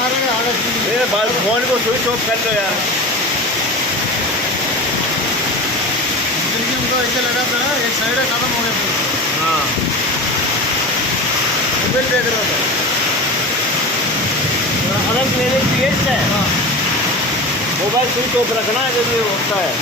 मारेंगे हालत ये फोन को स्विच ऑफ कर लो यार। उनको ऐसे लगा था एक साइड खत्म हो गया। हाँ मोबाइल देख रहा था, अलग लेने की है। हाँ मोबाइल स्विच ऑफ रखना है जब ये होता है।